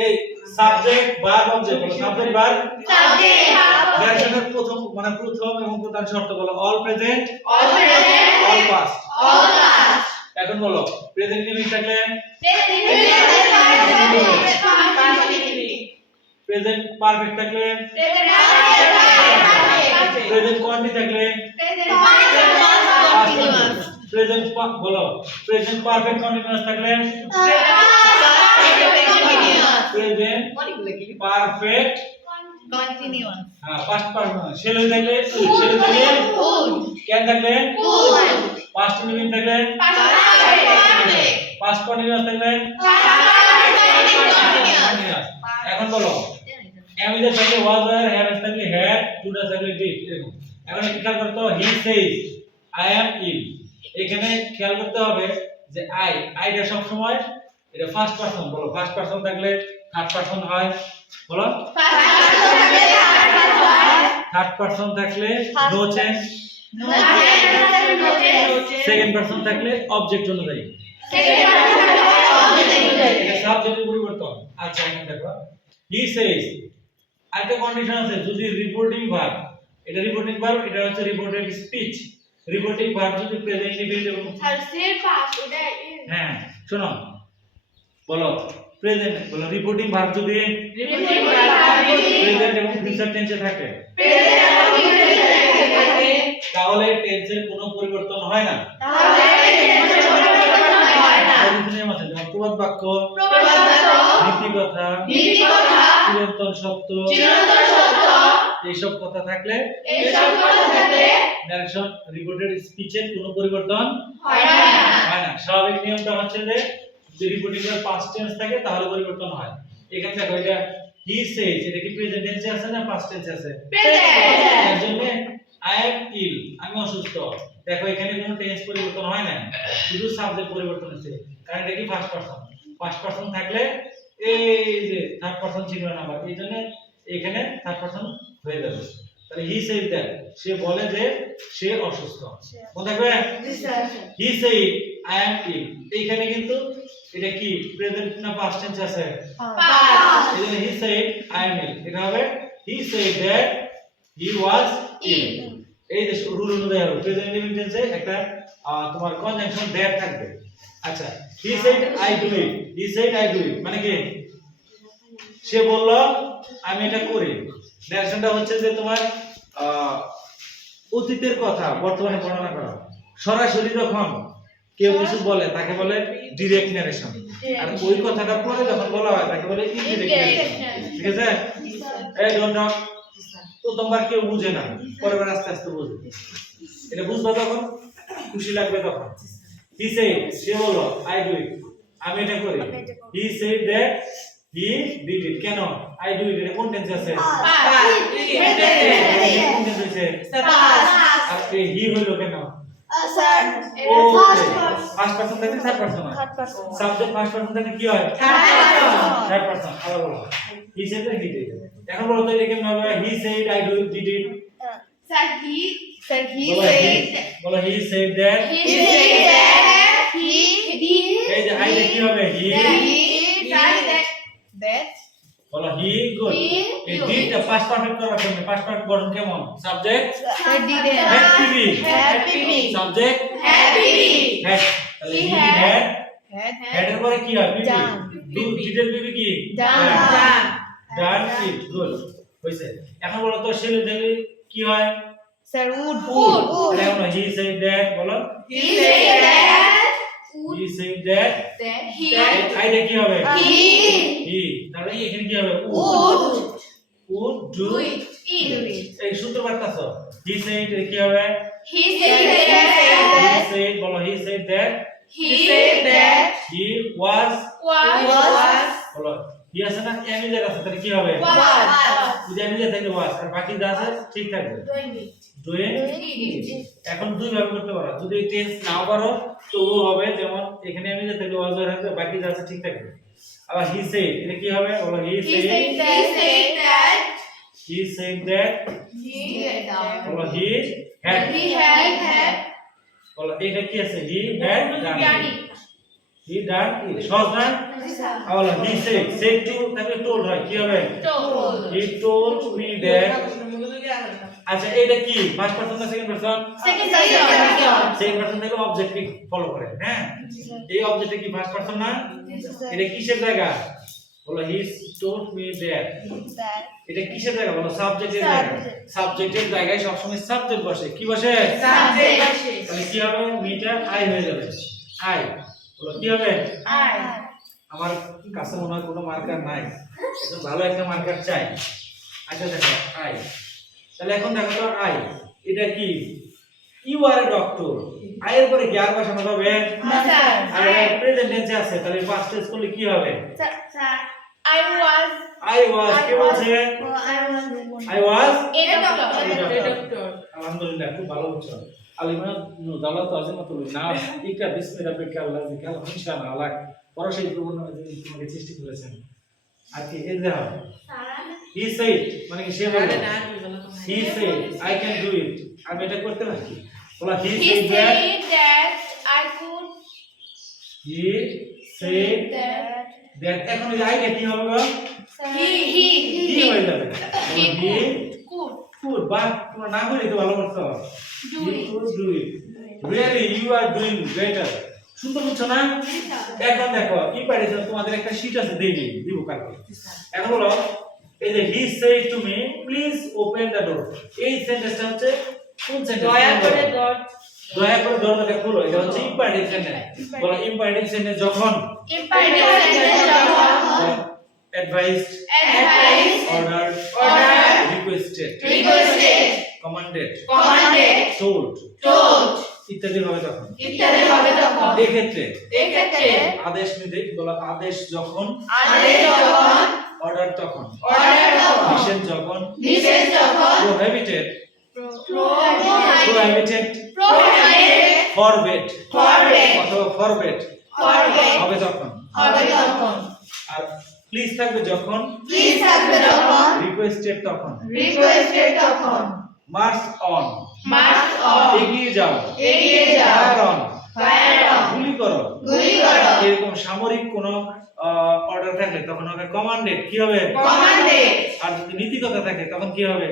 এই- subject verb object subject verb ব্যাকরণের প্রথম মানে প্রথম এবং প্রধান শর্ত বলো অল প্রেজেন্ট অল পাস্ট এখন বলো প্রেজেন্ট নিমিট থাকলে? প্রেজেন্ট পারফেক্ট থাকলে? প্রেজেন্ট কোয়ান্টি থাকলে। প্রেজেন্ট বলো প্রেজেন্ট পারফেক্ট কন্টিনিউয়াস থাকলে? প্রেজেন্ট পারফেক্ট হ্যাঁ পাস্ট পারফেক্ট শেলে থাকলে শেলে থাকলে ক্যান থাকলে পাস্ট ইনডিফিনিট থাকলে পাস্ট কন্টিনিউয়াস থাকলে এখন বলো অ্যামিদের থাকলে ওয়াজ ওয়্যার হ্যাভ থাকলে হ্যাড টুডা থাকলে ডিড এরকম। এখন খেয়াল করতে হি সেজ আই অ্যাম ইল এখানে খেয়াল করতে হবে যে আই আইটা সব সময় এটা ফার্স্ট পারসন বলো ফার্স্ট পারসন থাকলে থার্ড পারসন হয় বলো। থার্ড পারসন থাকলে নো চেঞ্জ সেকেন্ড পারসন থাকলে অবজেক্ট অনুযায়ী। সাবজেক্টের পরিবর্তন। আচ্ছা এখানে দেখো। হি সেজ আরেকটা কন্ডিশন আছে যদি রিপোর্টিং ভার্ব এটা রিপোর্টিং ভার্ব এটা হচ্ছে রিপোর্টেড স্পিচ রিপোর্টিং ভার্ব যদি প্রেজেন্ট ইনডিফিনিট এবং হ্যাঁ শোনো। বলো প্রেজেন্ট বলো রিপোর্টিং ভার্ব যদি প্রেজেন্ট এবং ফিউচার টেন্সে থাকে। তাহলে টেন্সের কোনো পরিবর্তন হয় না। প্রবাদ বাক্য নীতি কথা চিরন্তন সত্য এইসব কথা থাকলে ন্যারেশন রিপোর্টেড স্পিচের কোনো পরিবর্তন হয় না। স্বাভাবিক নিয়মটা হচ্ছে যে যদি রিপোর্টিং এর পাস্ট টেন্স থাকে তাহলে পরিবর্তন হয়। এখানে দেখো এটা হি সেজ এটা কি প্রেজেন্ট টেন্সে আছে না পাস্ট টেন্সে আছে? এর জন্য আই এম ইল আমি অসুস্থ। দেখো এখানে কোনো টেন্স পরিবর্তন হয় না শুধু সাবজেক্ট পরিবর্তন হচ্ছে। কারণ এটা কি ফার্স্ট পারসন ফার্স্ট পারসন থাকলে এই যে থার্ড পারসন ছিল না আবার এই জন্য এখানে থার্ড পারসন হয়ে যাবে তাহলে হি সেড দ্যাট সে বলে যে সে অসুস্থ। মনে থাকবে? He said I am ill এইখানে কিন্তু এটা কি? প্রেজেন্ট না পাস্ট টেন্স আছে? এই জন্য he said I am ill এটা হবে হি সেড দ্যাট হি ওয়াজ ইল এই যে রুল অনুযায়ী হবে। প্রেজেন্ট টেন্সে একটা তোমার কনজাংশন দ্যাট থাকবে। আচ্ছা he said I do it he said I do it মানে কি? সে বলল আমি এটা করি। ন্যারেশনটা হচ্ছে যে তোমার আহ, অতীতের কথা বর্তমানে বর্ণনা করা। সরাসরি যখন কেউ কিছু বলে তাকে বলে ডিরেক্ট ন্যারেশন আর ওই কথাটা পরে যখন বলা হয় তাকে বলে ইনডিরেক্ট ন্যারেশন ঠিক আছে? এই ডোন্ট টক প্রথমবার কেউ বুঝে না। পরে বার আস্তে আস্তে বুঝবে এটা বুঝবা তখন? খুশি লাগবে তখন। হি সে সে বলল আই ডু ইট আমি এটা করি। হি say that he did it কেন? আই ডু ইট এটা কোন টেন্স আছে? কোন টেন্স আর হি হইল কেন? ফার্স্ট পারসন থেকে থার্ড পারসন হয়? সাবজেক্ট ফার্স্ট পারসন থেকে কি হয়? থার্ড পারসন আবার বলো। He said that he did এখন বলো তো এটা কেমন হবে? He said I do did it sir he sir he said বলো he said that he said that he did এই যে আই কি হবে? হি হি বলো হি গুড He এই. ডিডটা পাস্ট পারফেক্ট করার জন্য পাস্ট পারফেক্ট গঠন কেমন? Subject Happy happy Happy subject Happy had তাহলে হি হ্যাড Had পরে কি হয়? বিবি ডু ডিডের বিবি কি? Done. ডান। ইট গুড হইছে। এখন বলো তো কি হয়. তাহলে হি সেড দ্যাট বলো হি সেড দ্যাট হবে? হি তাহলে এখানে কি হবে? would উড ডু do এই সূত্র পারতাছো? হি সেড কি হবে? He said that. He said বলো he said that he said that he was was. বলো হি আছে না এমিজের আছে তাহলে কি হবে? Was. যদি এমিজের থাকলে ওয়াজ আর বাকি যা আছে ঠিক থাকবে। Doing এখন দুই ভাবে করতে পারো। যদি টেন্স নাও পারো তবুও হবে যেমন এখানে এমিজের থাকলে ওয়াজ হয়ে থাকবে বাকি যা আছে ঠিক থাকবে। আবার হি সেড এটা কি হবে? বলো he He said said that. He said that he said that he had he had had বলো এটা কি আছে? He had done biryani. হি ডান কি? সহজ না আবার হি সেড সেড টু তাহলে টোল্ড হয় কি হবে? Told. He told me that আচ্ছা এটা কি? ফার্স্ট পারসন না second person Second person. Second person থেকে অবজেক্টিভ ফলো করে হ্যাঁ? এই অবজেক্টে কি ফার্স্ট পারসন না? এটা কিসের জায়গা? বলো হি টোল্ড মি দ্যাট এটা কিসের জায়গা? বলো সাবজেক্টের জায়গা। সাবজেক্টের জায়গায় সবসময় সাবজেক্ট বসে। কি বসে? Subject. তাহলে কি হবে? মিটা আই হয়ে যাবে। আই। বলো কি হবে? I. আমার কাছে মনে হয় কোনো মার্কার নাই। একদম ভালো একটা মার্কার চাই। আচ্ছা দেখো আই। তাহলে এখন দেখো তো আই। এটা কি? You are a doctor I এর পরে কি আর বসানো হবে. আর প্রেজেন্ট টেন্সে আছে। তাহলে পাস্ট টেন্স করলে কি হবে? I was. আই ওয়াজ কে বলছে আই ওয়াজ a doctor. আলহামদুলিল্লাহ খুব ভালো বুঝছ আলিমা দালা তো আছে মত না ইকা বিসমি রাব্বিকা আল্লাযী খালাক ইনশাআল্লাহ আলাক পরশে প্রভু তোমাকে সৃষ্টি করেছেন। আর কি এই দেখো। হি সেড মানে কি সে বলল। He said I can do it আমি এটা করতে পারি বলা he He said that said that I could he said that that এখন এই আইটা কি হবে গো he he কি হয়ে যাবে। হি could কুড বা তোমরা না করে তো ভালো করছ। it. could do it. Really, you are doing শুনতে বুঝছ না? এখন দেখো কি পারিস তোমাদের একটা শীট আছে দিই দিব কালকে। এখন বলো এই যে he said to me please open the door এই সেন্টেন্সটা হচ্ছে কোন সেন্টেন্স দয়া করে দর দয়া করে দরজাটা খুলো এটা হচ্ছে ইম্পারেটিভ সেন্টেন্স বলো ইম্পারেটিভ সেন্টেন্স যখন? Imperative sentence যখন? Advised advised order Ordered. Requested requested commanded commanded told told ইত্যাদি হবে তখন। ইত্যাদি হবে তখন। এই ক্ষেত্রে এক্ষেত্রে আদেশ নির্দেশ বলো আদেশ যখন? আদেশ যখন? অর্ডার তখন। Order তখন। নিষেধ যখন? নিষেধ যখন? Prohibited prohibited prohibited forbade forbade অথবা ফরবেট forbade হবে তখন হবে তখন আর প্লিজ থাকবে যখন। প্লিজ থাকবে যখন। রিকোয়েস্টেড তখন। রিকোয়েস্টেড তখন। মার্চ অন মার্চ অন এগিয়ে যাও। এগিয়ে যাও। ফায়ার অন এরকম সামরিক কোনো অর্ডার থাকলে তখন হবে কমান্ডেড কি হবে? কমান্ডেড আর যদি নীতিকথা থাকে তখন কি হবে?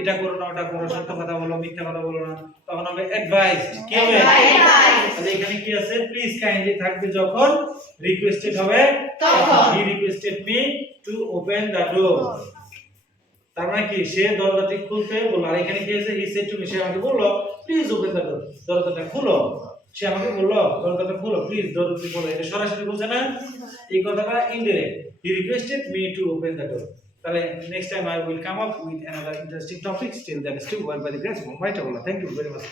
এটা করো না ওটা করো সত্য কথা বলো মিথ্যা কথা বলো না তখন হবে অ্যাডভাইস কি হবে. তাহলে এখানে কি আছে? প্লিজ কাইন্ডলি থাকবে যখন রিকোয়েস্টেড হবে তখন। He requested me to open the door তার মানে কি? সে দরজাটি খুলতে বলল। আর এখানে কি আছে? হি সেড টু মি সে আমাকে বলল প্লিজ ওপেন দা ডোর দরজাটা খুলো। সে আমাকে বলল দরকারটা খুলো প্লিজ দরকার খোলো এটা সরাসরি বলছে না। এই কথাটা indirect he requested me to open the door তাহলে next time I will come up with another interesting topic still that still work by the grace Mumbai টাওলা থ্যাংক ইউ ভেরি মাচ